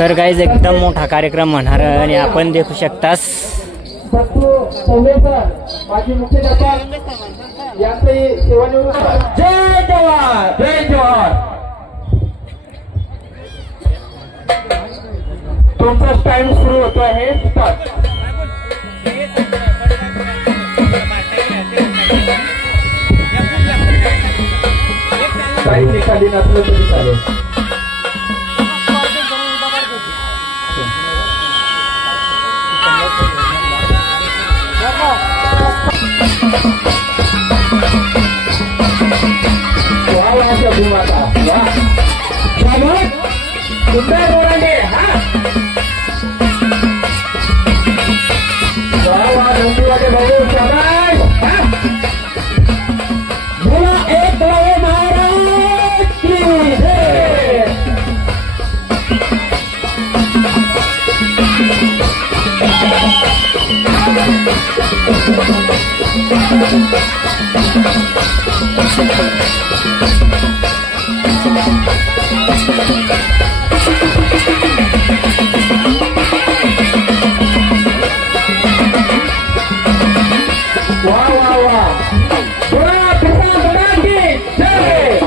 तर गाईज एकदम मोठा कार्यक्रम होणार आणि आपण देखू शकतास जय जवान जय जवान। तुमचा टाइम सुरू होतो आहे स्टार्ट। काही खाली नसलं तरी चालेल। सुंदर बोलांडे हा भाऊ शाबाश बोला एक लवे महाराज की जय। वाह वाह वाह बड़ा किसान बड़ा की जय।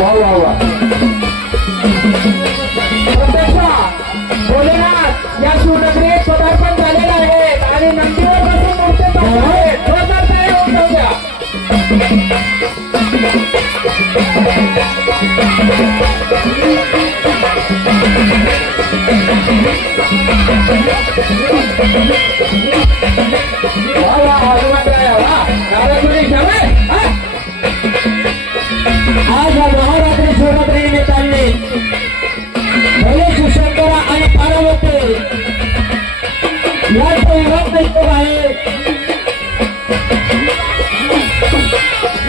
वाह वाह वाह भोलेनाथ या शिवनगरीत पदार्पण झालेलं आहे आणि नंदीवर बसून मूर्ती आज महारात्री शिवरात्री निमित्ताने भले शिवशंकरा आणि पार्वती याचा विरोध दिसतो आहे।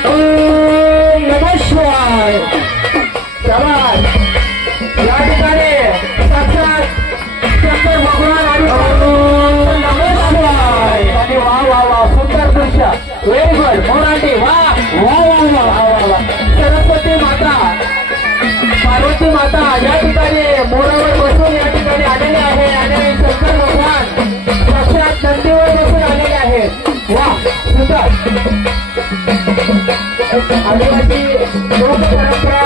ओम नमः शिवाय। शाबास या ठिकाणी साक्षात शंकर भगवान आणि नमः शिवाय आणि वाह वाह वाह सुंदर दृश्य व्हेरी गुड मोराठी वाह वाह वाह वाह वाह वाह। सरस्वती माता पार्वती माता या ठिकाणी मोरावर बसून या ठिकाणी आलेले आहे आणि शंकर भगवान साक्षात नंदीवर बसून आलेले आहेत। वाह सुंदर आदिवासी लोक परंपरा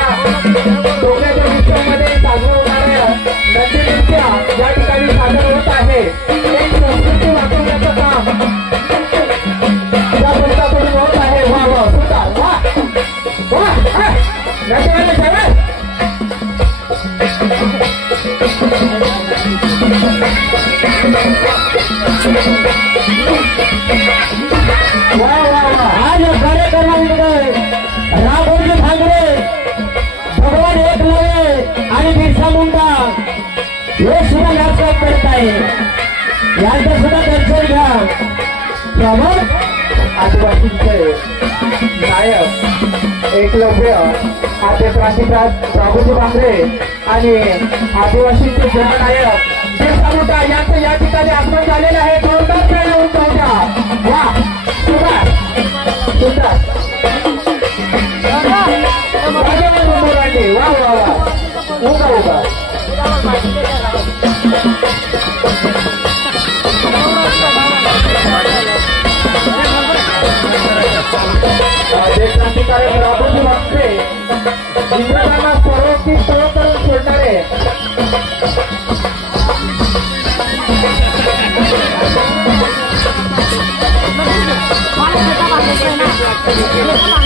डोक्याच्या विषयामध्ये साजरा होणाऱ्या नंदी नृत्य या ठिकाणी सादर होत आहे। एक संस्कृती वाचवण्याचं काम या बंदाकडून होत आहे। वाह वाह सुंदर वाह वाह नंदीवाले सगळे वाह वाह वाह। आज कार्यक्रमामध्ये रामोजी ठाकरे भगवान एक लवे आणि बिरसा मुंडा हे सुद्धा नाटक करत आहे। यांचं सुद्धा दर्शन घ्या। आदिवासींचे नायक एकलव्य आद्य क्रांतिकारक राघोजी भांगरे आणि आदिवासींचे जननायक बिरसा मुंडा यांचं या ठिकाणी आगमन झालेलं आहे। जोरदार खेळ उंचावूया। वाह सुंदर सुंदर वाह वाह वाह उगा उगा। क्रांतिकारक राघोजी भांगरे इंग्रजांना सर्वोच्च तळ करून सोडणारे Mana kita pakai